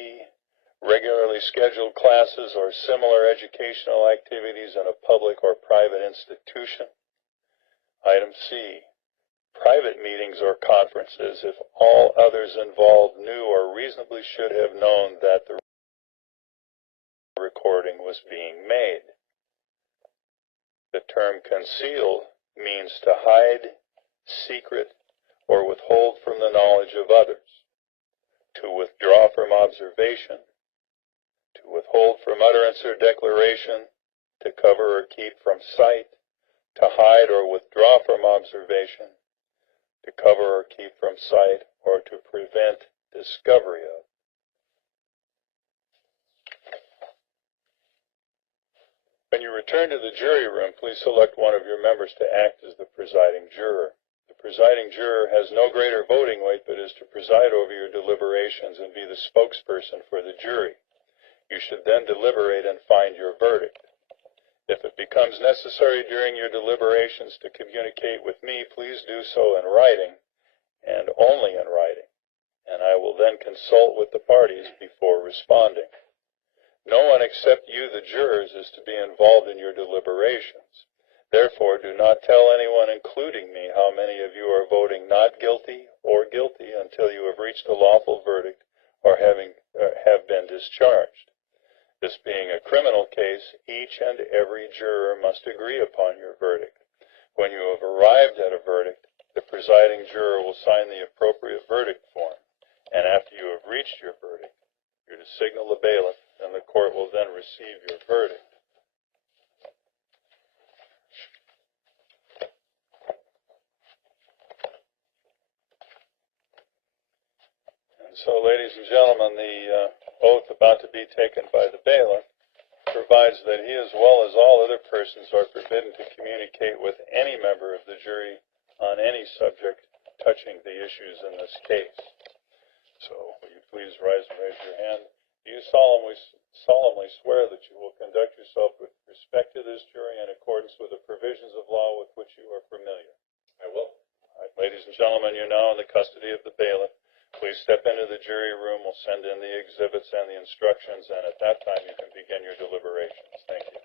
B, regularly scheduled classes or similar educational activities in a public or private institution. Item C, private meetings or conferences if all others involved knew or reasonably should have known that the recording was being made. The term conceal means to hide, secret, or withhold from the knowledge of others, to withdraw from observation, to withhold from utterance or declaration, to cover or keep from sight, to hide or withdraw from observation, to cover or keep from sight, or to prevent discovery of. When you return to the jury room, please select one of your members to act as the presiding juror. The presiding juror has no greater voting weight but is to preside over your deliberations and be the spokesperson for the jury. You should then deliberate and find your verdict. If it becomes necessary during your deliberations to communicate with me, please do so in writing, and only in writing, and I will then consult with the parties before responding. No one except you, the jurors, is to be involved in your deliberations. Therefore, do not tell anyone, including me, how many of you are voting not guilty or guilty until you have reached a lawful verdict or have been discharged. This being a criminal case, each and every juror must agree upon your verdict. When you have arrived at a verdict, the presiding juror will sign the appropriate verdict form, and after you have reached your verdict, you're to signal the bailiff, and the court will then receive your verdict. And so, ladies and gentlemen, the oath about to be taken by the bailiff provides that he, as well as all other persons, are forbidden to communicate with any member of the jury on any subject touching the issues in this case. So, will you please rise and raise your hand? Do you solemnly swear that you will conduct yourself with respect to this jury in accordance with the provisions of law with which you are familiar? I will. All right, ladies and gentlemen, you're now in the custody of the bailiff. Please step into the jury room. We'll send in the exhibits and the instructions, and at that time you can begin your deliberations. Thank you.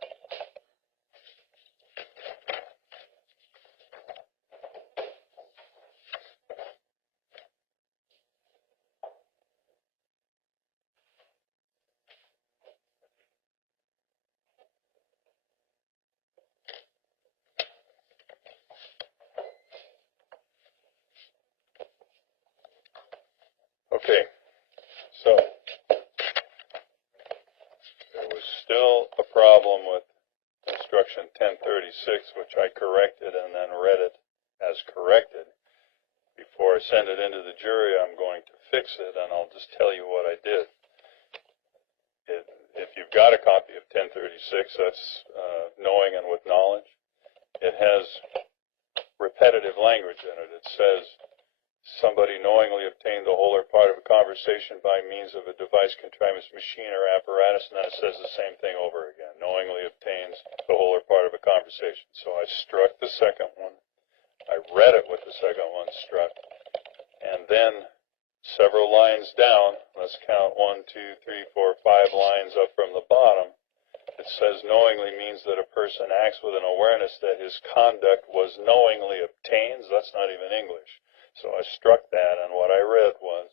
Okay, so there was still a problem with instruction 1036, which I corrected and then read it as corrected. Before I send it into the jury, I'm going to fix it, and I'll just tell you what I did. If you've got a copy of 1036, that's knowing and with knowledge. It has repetitive language in it. It says, somebody knowingly obtained the whole or part of a conversation by means of a device, contrivance, machine, or apparatus, and then it says the same thing over again. Knowingly obtains the whole or part of a conversation. So I struck the second one. I read it with the second one struck. And then several lines down, let's count 1, 2, 3, 4, 5 lines up from the bottom. It says knowingly means that a person acts with an awareness that his conduct was knowingly obtained. That's not even English. So I struck that, and what I read was,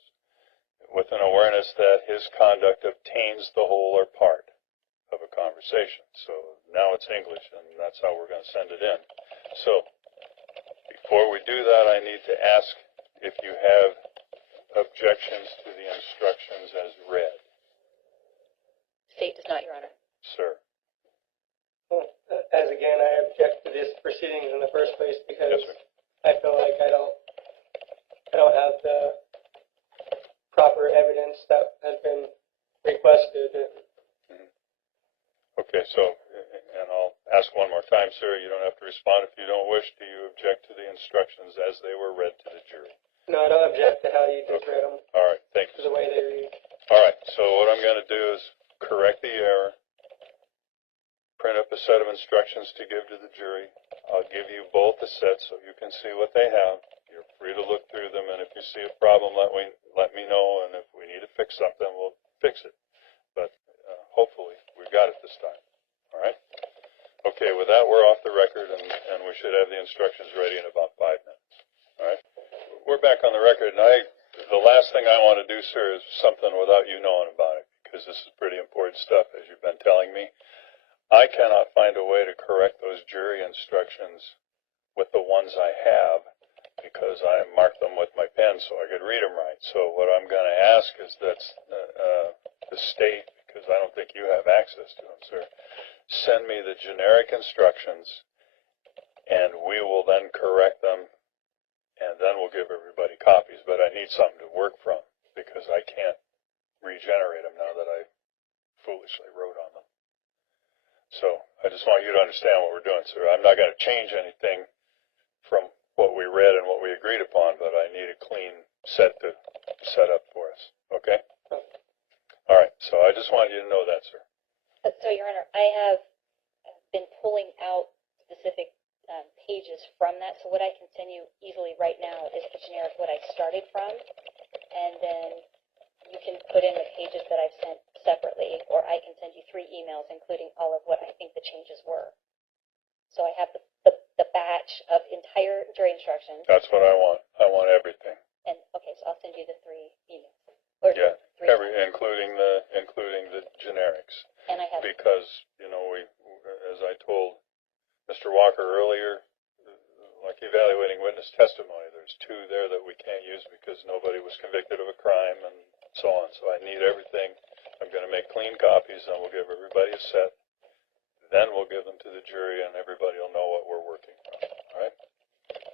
with an awareness that his conduct obtains the whole or part of a conversation. So now it's English, and that's how we're going to send it in. So before we do that, I need to ask if you have objections to the instructions as read. State does not, Your Honor. Sir. Well, as again, I object to this proceedings in the first place because Yes, sir. I feel like I don't have the proper evidence that has been requested. Okay, so, and I'll ask one more time, sir. You don't have to respond if you don't wish. Do you object to the instructions as they were read to the jury? No, I don't object to how you just read them, All right, thank to you. the way they read. All right, so what I'm going to do is correct the error, print up a set of instructions to give to the jury. I'll give you both the sets so you can see what they have. You're free to look through them, and if you see a problem, let me know, and if we need to fix something, we'll fix it. But hopefully we got it this time. All right? Okay, with that, we're off the record, and we should have the instructions ready in about 5 minutes. All right? We're back on the record, and the last thing I want to do, sir, is something without you knowing about it, because this is pretty important stuff, as you've been telling me. I cannot find a way to correct those jury instructions with the ones I have, because I marked them with my pen so I could read them right. So what I'm going to ask is that the state, because I don't think you have access to them, sir, send me the generic instructions, and we will then correct them, and then we'll give everybody copies. But I need something to work from, because I can't regenerate them now that I foolishly wrote on them. So I just want you to understand what we're doing, sir. I'm not going to change anything from what we read and what we agreed upon, but I need a clean set to set up for us. Okay? All right. So I just want you to know that, sir. So, Your Honor, I have been pulling out specific pages from that. So what I can send you easily right now is the generic what I started from, and then you can put in the pages that I've sent separately, or I can send you 3 emails including all of what I think the changes were. So I have the batch of entire jury instructions. That's what I want. I want everything. And okay, so I'll send you the 3 emails. Or Yeah, 3 including the generics. And I have Because, you know, as I told Mr. Walker earlier, like evaluating witness testimony, there's 2 there that we can't use because nobody was convicted of a crime and so on. So I need everything. I'm going to make clean copies, and we'll give everybody a set. Then we'll give them to the jury, and everybody will know what we're working from. All right?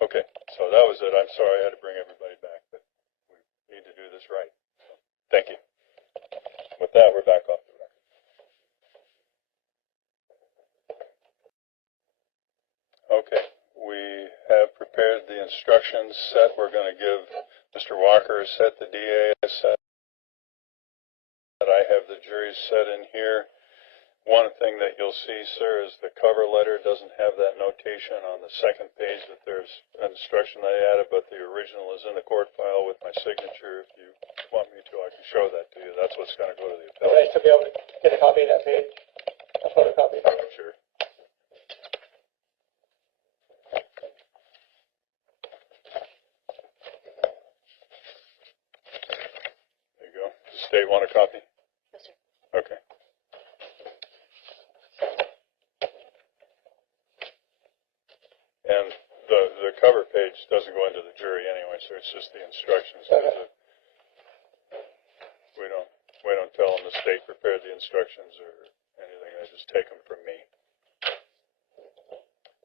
Okay, so that was it. I'm sorry I had to bring everybody back, but we need to do this right. So, thank you. With that, we're back off the record. Okay, we have prepared the instructions set. We're going to give Mr. Walker a set, the DA a set. I have the jury set in here. One thing that you'll see, sir, is the cover letter doesn't have that notation on the second page that there's an instruction I added, but the original is in the court file with my signature. If you want me to, I can show that to you. That's what's going to go to the It'd be appellate. nice to be able to get a copy of that page, a photocopy. Sure. There you go. Does the state want a copy? No, sir. Okay. And the cover page doesn't go into the jury anyway, so it's just the instructions. Okay. We don't tell them the state prepared the instructions or anything. They just take them from me.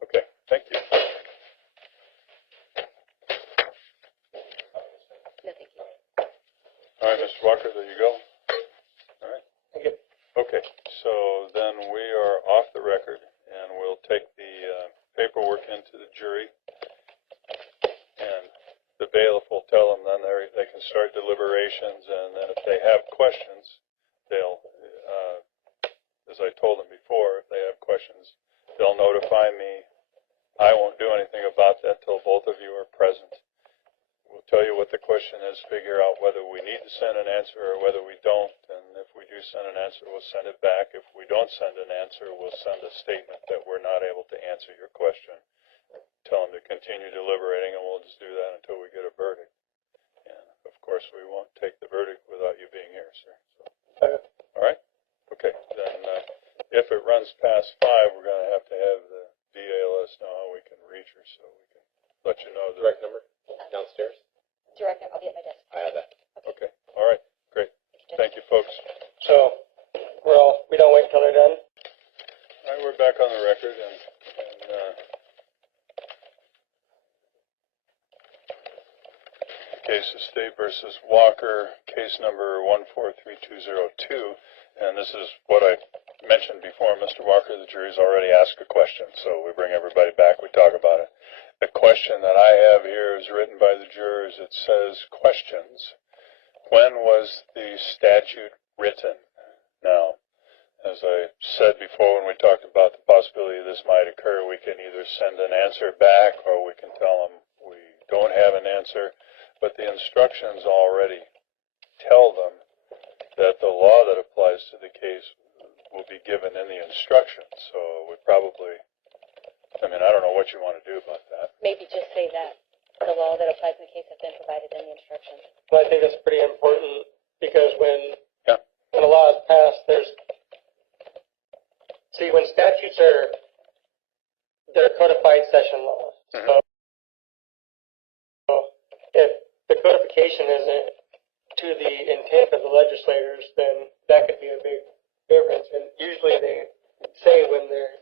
Okay, thank you. No, thank you. All right, Mr. Walker, there you go. All right. Thank you. Okay, so then we are off the record, and we'll take the paperwork into the jury, and the bailiff will tell them then they can start deliberations, and then if they have questions, they'll, as I told them before, if they have questions, they'll notify me. I won't do anything about that till both of you are present. We'll tell you what the question is, figure out whether we need to send an answer or whether we don't, and if we do send an answer, we'll send it back. If we don't send an answer, we'll send a statement that we're not able to answer your question. Tell them to continue deliberating, and we'll just do that until we get a verdict. And, of course, we won't take the verdict without you being here, sir. So, all right? Okay. Then if it runs past 5, we're going to have the DA let us know how we can reach her so we can let you know. Direct number downstairs. Director, I'll be at my desk. I have that. Okay. All right. Great. Thank you, folks. So we don't wait until they're done. All right, we're back on the record, and the case is State versus Walker, case number 143202, and this is what I mentioned before, Mr. Walker. The jury's already asked a question, so we bring everybody back, we talk about it. The question that I have here is written by the jurors. It says, questions. When was the statute written? Now, as I said before when we talked about the possibility this might occur, we can either send an answer back or we can tell them we don't have an answer. But the instructions already tell them that the law that applies to the case will be given in the instructions. So we probably, I mean, I don't know what you want to do about that. Maybe just say that. The law that applies in the case has been provided in the instructions. Well, I think that's pretty important because when a law is passed, when statutes they're codified session laws. Mm-hmm. So if the codification isn't to the intent of the legislators, then that could be a big difference. And usually they say when they're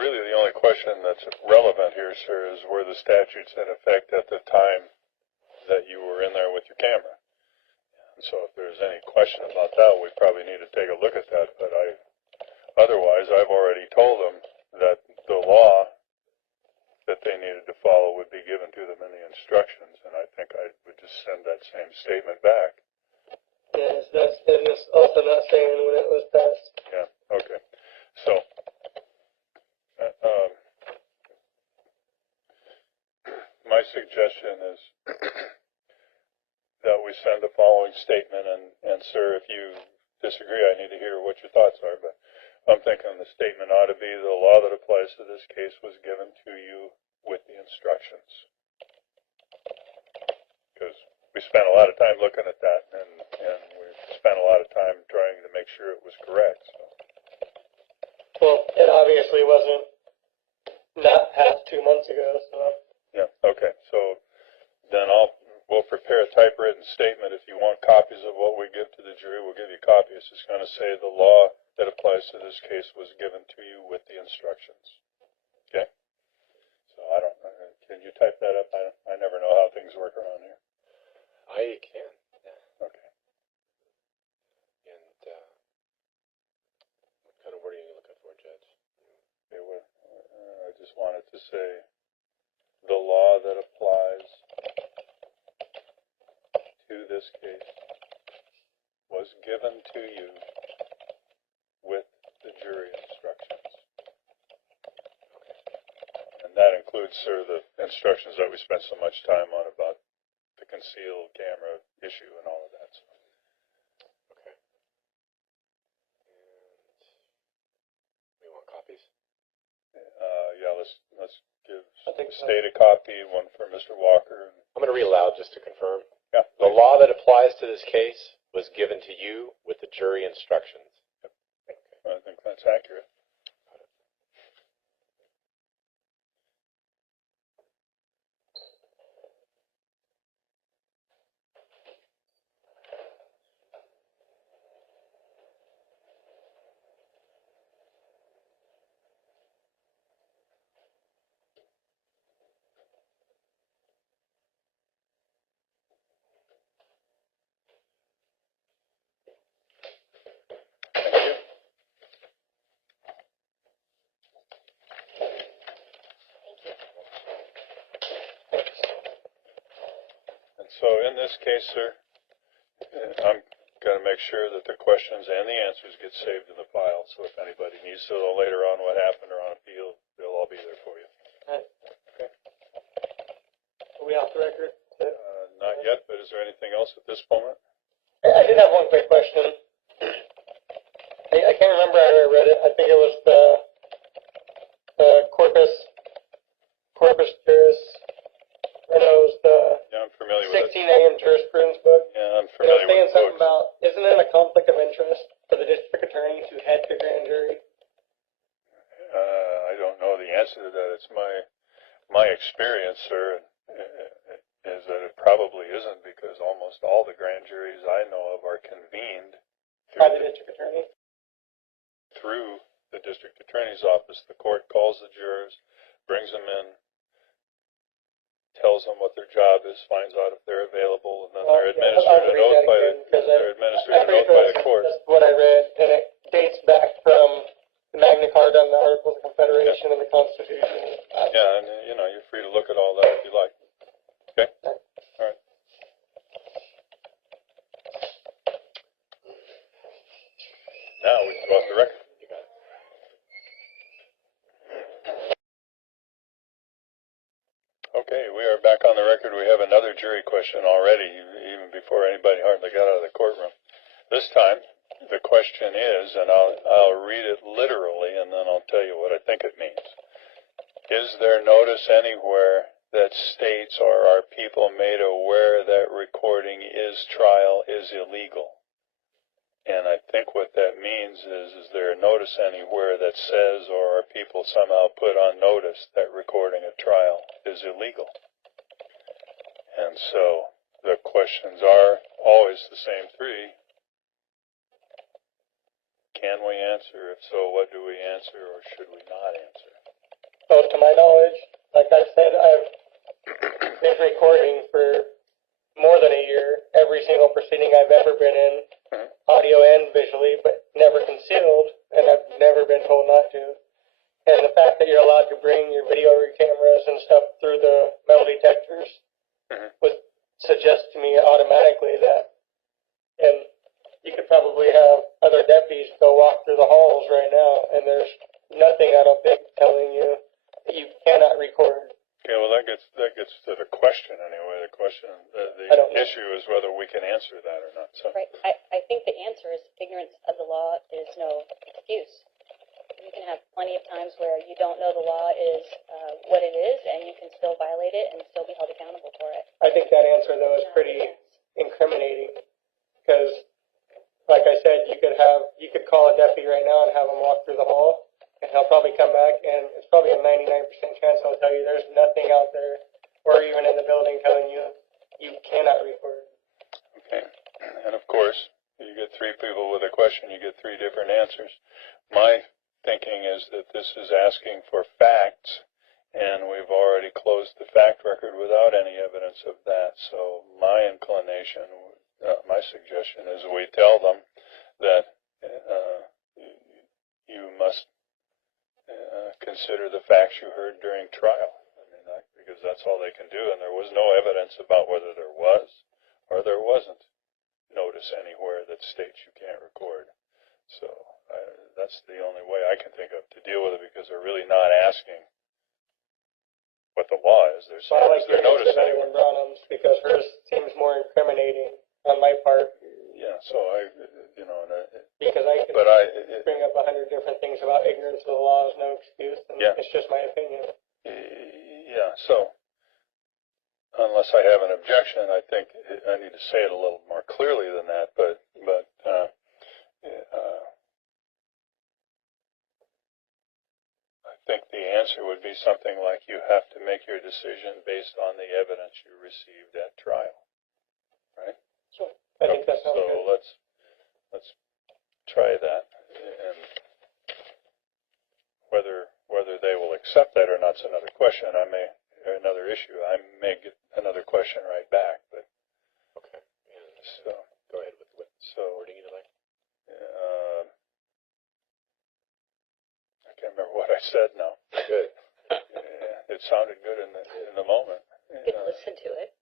really the only question that's relevant here, sir, is were the statutes in effect at the time that you were in there with your camera. And so if there's any question about that, we probably need to take a look at that. But otherwise, I've already told them that the law that they needed to follow would be given to them in the instructions, and I think I would just send that same statement back. yes, and it's also not saying when it was passed. Yeah, okay. So, my suggestion is that we send the following statement, and sir, if you disagree, I need to hear what your thoughts are, but I'm thinking the statement ought to be the law that applies to this case was given to you with the instructions. Because we spent a lot of time looking at that, and we spent a lot of time trying to make sure it was correct. So. Well, it obviously wasn't not passed 2 months ago, so. Yeah, okay. So then we'll prepare a typewritten statement. If you want copies of what we give to the jury, we'll give you copies. It's going to say the law that applies to this case was given to you with the instructions. Okay? So I don't, can you type that up? I never know how things work around here. I can, yeah. Okay. And what kind of wording are you looking for, Judge? Okay, well, I just wanted to say the law that applies to this case was given to you with the jury instructions. And that includes, sir, the instructions that we spent so much time on about the concealed camera issue and all of that. So. Okay. And we want copies? Yeah, let's give I think the so. state a copy, one for Mr. Walker. I'm going to read aloud just to confirm. Yeah. The law that applies to this case was given to you with the jury instructions. I think that's accurate. So in this case, sir, I'm going to make sure that the questions and the answers get saved in the file. So if anybody needs to know later on what happened or on appeal, they'll all be there for you. Okay. Are we off the record? Not yet, but is there anything else at this moment? I did have one quick question. I can't remember how I read it. I think it was the corpus juris. Or no, it was the Yeah, I'm familiar with 16A in jurisprudence book. Yeah, I'm It was familiar saying with something books. about, isn't it a conflict of interest for the district attorney to head the grand jury? I don't know the answer to that. It's my experience, sir, is that it probably isn't, because almost all the grand juries I know of are convened By the district attorney? through the district attorney's office. The court calls the jurors, brings them in, tells them what their job is, finds out if they're available, and then they're administered an oath by the court. That's what I read, and it dates back from the Magna Carta and the Articles of Confederation and the Constitution. Yeah, and you're free to look at all that if you like. Okay? All right. Now we can go off the record. You got it. Okay, we are back on the record. We have another jury question already, even before anybody hardly got out of the courtroom. This time, the question is, and I'll read it literally, and then I'll tell you what I think it means. Is there notice anywhere that states or are people made aware that recording trial is illegal? And I think what that means is there a notice anywhere that says or are people somehow put on notice that recording a trial is illegal? And so the questions are always the same three. Can we answer? If so, what do we answer, or should we not answer? So to my knowledge, like I said, I've been recording for more than a year, every single proceeding I've ever been in, audio and visually, but never concealed, and I've never been told not to. And the fact that you're allowed to bring your video cameras and stuff through the metal detectors would suggest to me automatically that, and you could probably have other deputies go walk through the halls right now, and there's nothing, I don't think, telling you that you cannot record. Okay, well, that gets to the question anyway. The issue is whether we can answer that or not. So. Right. I think the answer is ignorance of the law is no excuse. You can have plenty of times where you don't know the law is what it is, and you can still violate it and still be held accountable for it. I think that answer, though, is pretty incriminating, because, like I said, you could call a deputy right now and have him walk through the hall, and he'll probably come back, and it's probably a 99% chance he'll tell you there's nothing out there, or even in the building, telling you you cannot record. Okay, and of course, you get three people with a question, you get three different answers. My thinking is that this is asking for facts, and we've already closed the fact record without any evidence of that. So my inclination, my suggestion is we tell them that you must consider the facts you heard during trial. I mean, because that's all they can do, and there was no evidence about whether there was or there wasn't notice anywhere that states you can't record. So that's the only way I can think of to deal with it, because they're really not asking what the law is. They're saying, is there notice anywhere? Branham's, because hers seems more incriminating on my part. Yeah, so because I could bring up 100 different things about ignorance of the law is no excuse, and it's just my opinion. Yeah, so unless I have an objection, I think I need to say it a little more clearly than that, but I think the answer would be something like you have to make your decision based on the evidence you received at trial, right? Sure. I think that's so good. let's try that, and whether they will accept that or not is another question. Another issue. I may get another question right back, but okay. And so go ahead with what wording you like. I can't remember what I said now. Good. It sounded good in the moment. You can listen to it.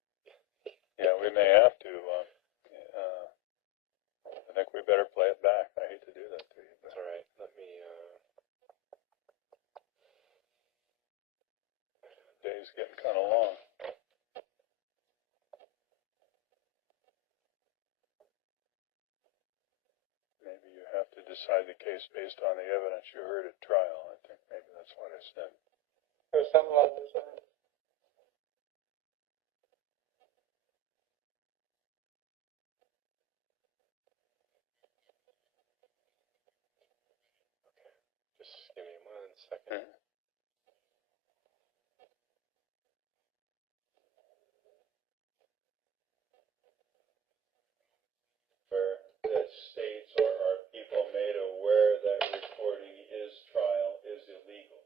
Yeah, we may have to. I think we better play it back. I hate to do that to you. That's all right. Let me. Day's getting kind of long. Maybe you have to decide the case based on the evidence you heard at trial. I think maybe that's what I said. There's something along those lines. Just give me 1 second. Where that states or are people made aware that recording trial is illegal.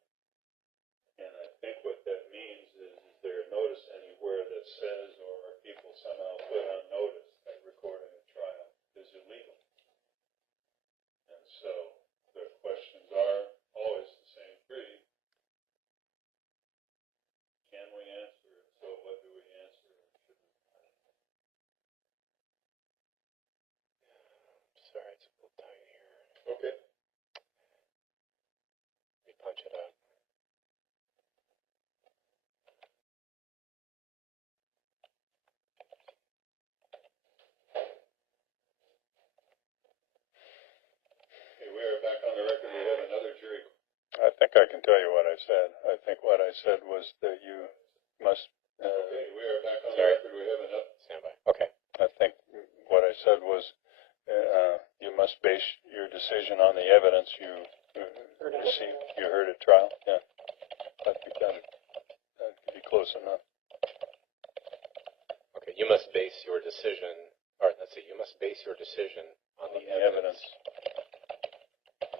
And I think what that means is there notice anywhere that says or are people somehow put on notice that recording a trial is illegal. And so the questions are always the same three. I can tell you what I said. I think what I said was that you must. Okay, we are back on the record. We have enough. Stand by. Okay. I think what I said was you must base your decision on the evidence you received. You heard at trial. Yeah, I think that could be close enough. Okay, you must base your decision, or let's see, you must base your decision on the evidence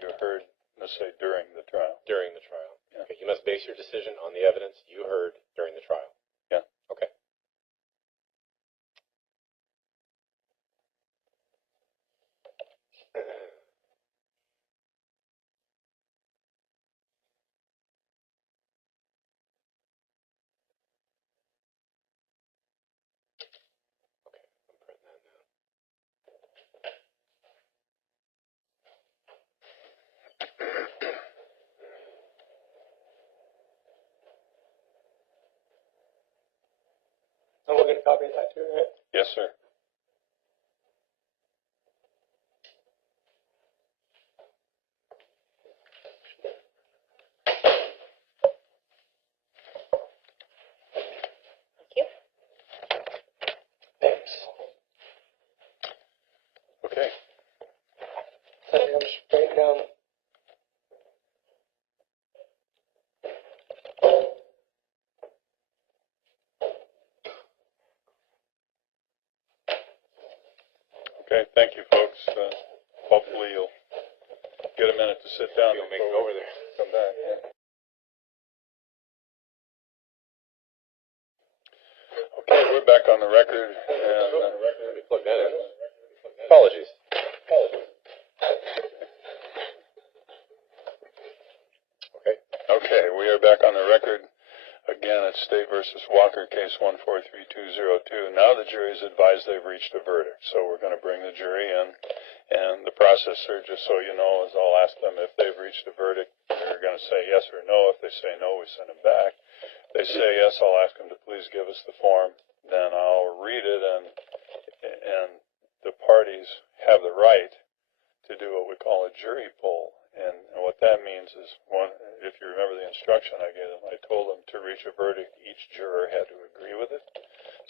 you heard, let's say, during the trial. during the trial. Yeah. Okay, you must base your decision on the evidence you heard during the trial. Yeah. Okay. Okay, I'm printing that now. And we'll get a copy of that too, right? Yes, sir. Thank you. Thanks. Okay. So I'm just writing down. Okay. Thank you, folks. Hopefully you'll get a minute to sit down. You'll make it before over we there. Come back. Yeah. Okay, we're back on the record, and Let me plug that in. Apologies. Okay. okay, we are back on the record. Again, it's State versus Walker, case 143202. Now the jury is advised they've reached a verdict, so we're going to bring the jury in. And the processor, just so you know, is I'll ask them if they've reached a verdict. They're going to say yes or no. If they say no, we send them back. If they say yes, I'll ask them to please give us the form. Then I'll read it, and the parties have the right to do what we call a jury poll. And what that means is, one, if you remember the instruction I gave them, I told them to reach a verdict, each juror had to agree with it.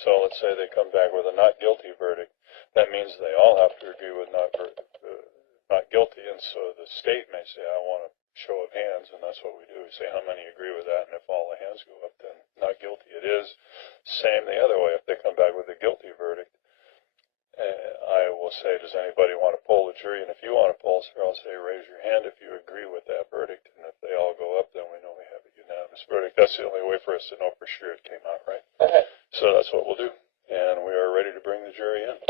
So let's say they come back with a not guilty verdict. That means they all have to agree with not guilty. And so the state may say, I want a show of hands, and that's what we do. We say, how many agree with that? And if all the hands go up, then not guilty it is. Same the other way. If they come back with a guilty verdict, I will say, does anybody want to poll the jury? And if you want to poll, sir, I'll say, raise your hand if you agree with that verdict. And if they all go up, then we know we have a unanimous verdict. That's the only way for us to know for sure it came out right. Okay. So that's what we'll do. And we are ready to bring the jury in.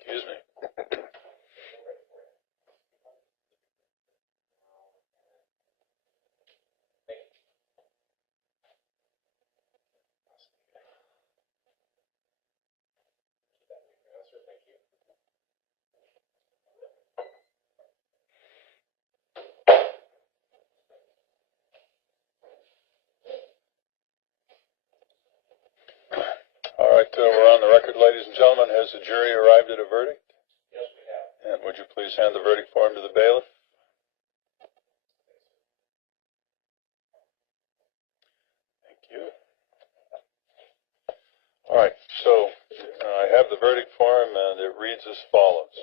Excuse me. All right, we're on the record, ladies and gentlemen. Has the jury arrived at a verdict? Yes, we have. And would you please hand the verdict form to the bailiff? Thank you. All right, so I have the verdict form, and it reads as follows.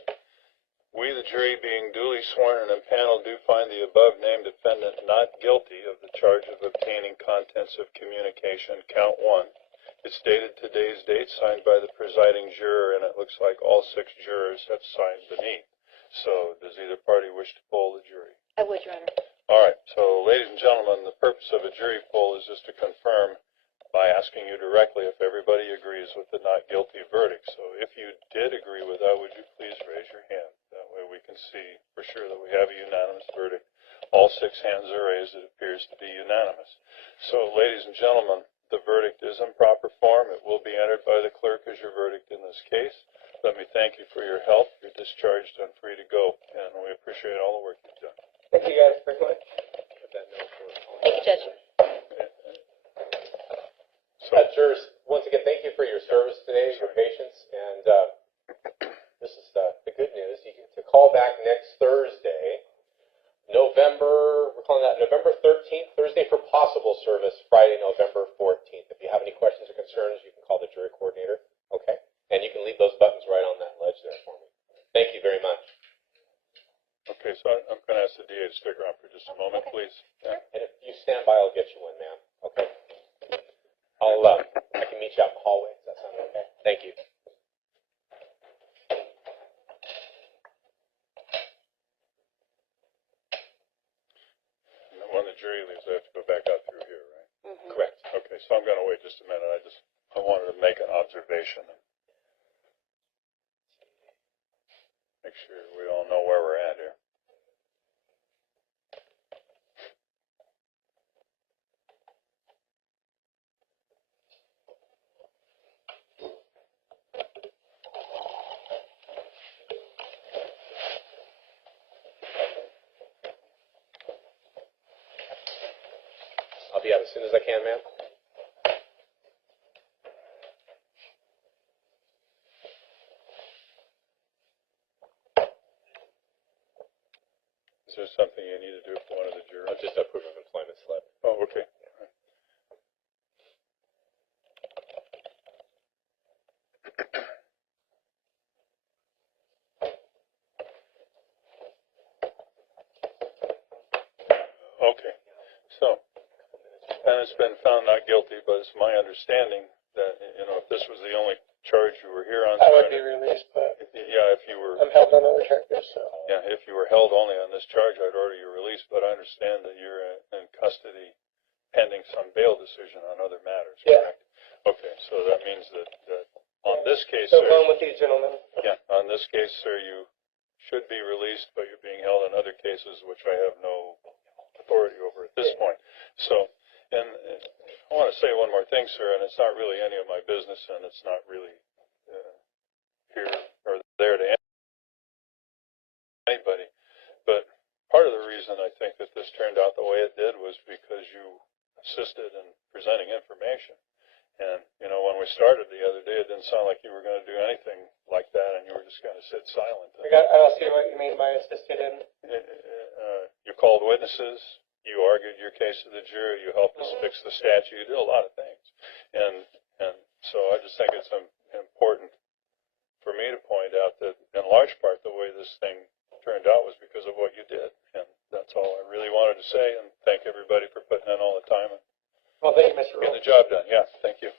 We, the jury, being duly sworn and impaneled, do find the above-named defendant not guilty of the charge of obtaining contents of communication, count 1. It's dated today's date, signed by the presiding juror, and it looks like all 6 jurors have signed beneath. So, does either party wish to poll the jury? I would, Your Honor. All right, so ladies and gentlemen, the purpose of a jury poll is just to confirm by asking you directly if everybody agrees with the not guilty verdict. So if you did agree with that, would you please raise your hand? That way we can see for sure that we have a unanimous verdict. All 6 hands are raised. It appears to be unanimous. So, ladies and gentlemen, the verdict is in proper form. It will be entered by the clerk as your verdict in this case. Let me thank you for your help. You're discharged and free to go, and we appreciate all the work you've done. Thank you guys very much. Put that note for Thank you, Judge. So, Jurors, once again, thank you for your service today, your patience, and this is the good news. You get to call back next Thursday, we're calling that November 13th, Thursday for possible service, Friday, November 14th. If you have any questions or concerns, you can call the jury coordinator, okay? And you can leave those buttons right on that ledge there for me. Thank you very much. okay, so I'm going to ask the DA to stick around for just a moment, please. Yeah. And if you stand by, I'll get you one, ma'am, okay? I can meet you out in the hallway. Does that sound okay? Thank you. When the jury leaves, I have to go back out through here, right? Mm-hmm. Correct. Okay, so I'm going to wait just a minute. I wanted to make an observation and make sure we all know where we're at here. I'll be out as soon as I can, ma'am. Is there something you need to do for one of the jurors? Just a proof of employment slip. Oh, okay. Okay, so, and it's been found not guilty, but it's my understanding that, if this was the only charge you were here on. I would be released, but Yeah, if you were. I'm held on other charges, so. Yeah, if you were held only on this charge, I'd order you released, but I understand that you're in custody pending some bail decision on other matters, Yeah. correct? Okay, so that means that on this case, So sir, going with these gentlemen. yeah, on this case, sir, you should be released, but you're being held in other cases which I have no authority over at this point. So, and I want to say one more thing, sir, and it's not really any of my business, and it's not really here or there to anybody, but part of the reason I think that this turned out the way it did was because you assisted in presenting information. And, when we started the other day, it didn't sound like you were going to do anything like that, and you were just going to sit silent. I don't see what you mean by assisted in. You called witnesses, you argued your case to the jury, you helped us fix the statute, you did a lot of things. And so I just think it's important for me to point out that in large part the way this thing turned out was because of what you did. And that's all I really wanted to say, and thank everybody for putting in all the time and Well, thank you, Mr. getting Rule. the job done. Yeah, thank you.